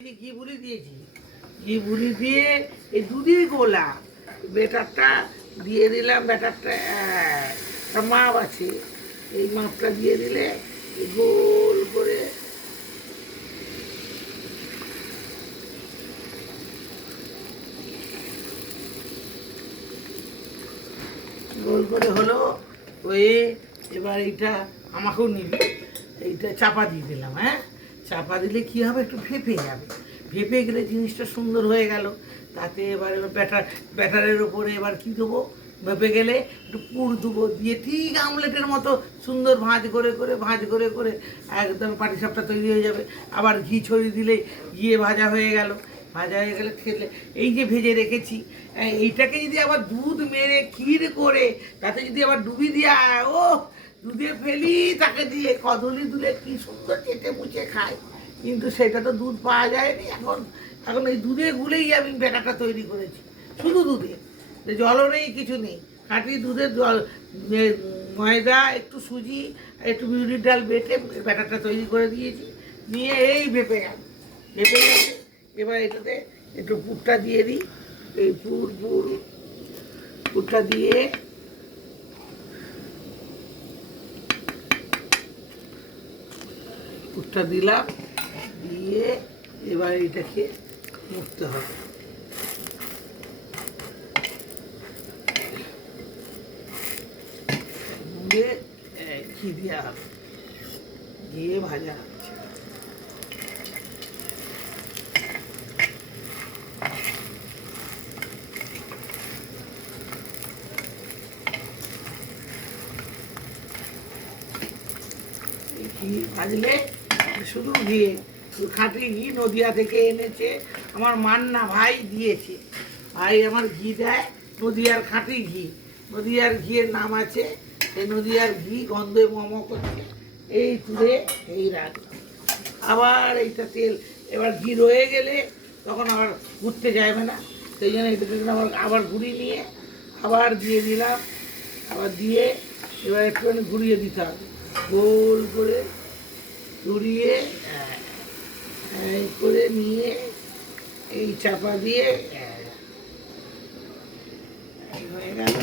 ঘি বুলি দিয়েছি, ঘি বুলি দিয়ে এই দুধের গোলা ব্যাটারটা দিয়ে দিলাম। ব্যাটারটা একটা মাপ আছে, এই মাপটা দিয়ে দিলে গোল করে গোল করে হলো। হয়ে এবার এইটা আমাকেও নিবি, এইটা চাপা দিয়ে দিলাম। হ্যাঁ, চাপা দিলে কী হবে, একটু ফেঁপে যাবে। ফেঁপে গেলে জিনিসটা সুন্দর হয়ে গেল। তাতে এবার ব্যাটারের ওপরে এবার কী দেবো, ভেপে গেলে একটু পুর দেবো, দিয়ে ঠিক আমলেটের মতো সুন্দর ভাঁজ করে করে একদম পাটিসাপটা তৈরি হয়ে যাবে। আবার ঘি ছড়িয়ে দিলে গিয়ে ভাজা হয়ে গেল। ভাজা হয়ে গেলে খেলে এই যে ভেজে রেখেছি, এইটাকে যদি আবার দুধ মেরে ক্ষীর করে তাতে যদি আবার ডুবি দেওয়া হয়, ও দুধে ফেলি তাকে দিয়ে কদলি দুলে কি সুন্দর চেটে মুচে খায়। কিন্তু সেটা তো দুধ পাওয়া যায়নি এখন। এখন এই দুধে গুলেই আমি ব্যাটারটা তৈরি করেছি, শুধু দুধে, জলও নেই, কিছু নেই, খাঁটি দুধের জল, ময়দা, একটু সুজি, একটু বিউলির ডাল বেটে ব্যাটারটা তৈরি করে দিয়েছি। নিয়ে এই ভেপে গেছে। এবার এটাতে একটু পুরটা দিয়ে দিই। এই পুরটা দিয়ে পুরটা দিলাম, দিয়ে এবার এটাকে মুড়তে হবে। মুড়ে ঘি দেওয়া হবে, দিয়ে ভাজা হচ্ছে। ঘি ভাজলে শুধু ঘি, খাঁটি ঘি নদিয়া থেকে এনেছে আমার মান্না ভাই দিয়েছে। ভাই আমার ঘি দেয়, নদিয়ার খাঁটি ঘি, নদিয়ার ঘিয়ের নাম আছে। এই নদিয়ার ঘি গন্ধে মম করছে। এই তুলে এই রাখলাম। আবার এইটা তেল, এবার ঘি রয়ে গেলে তখন আবার ঘুরতে যাবে না, সেই জন্য এটা আবার ঘুরিয়ে নিয়ে আবার দিয়ে দিলাম। আবার দিয়ে এবার একটুখানি ঘুরিয়ে দিতে হবে, গোল করে ঘুরিয়ে এই করে নিয়ে এই চাপা দিয়ে হয়ে গেল।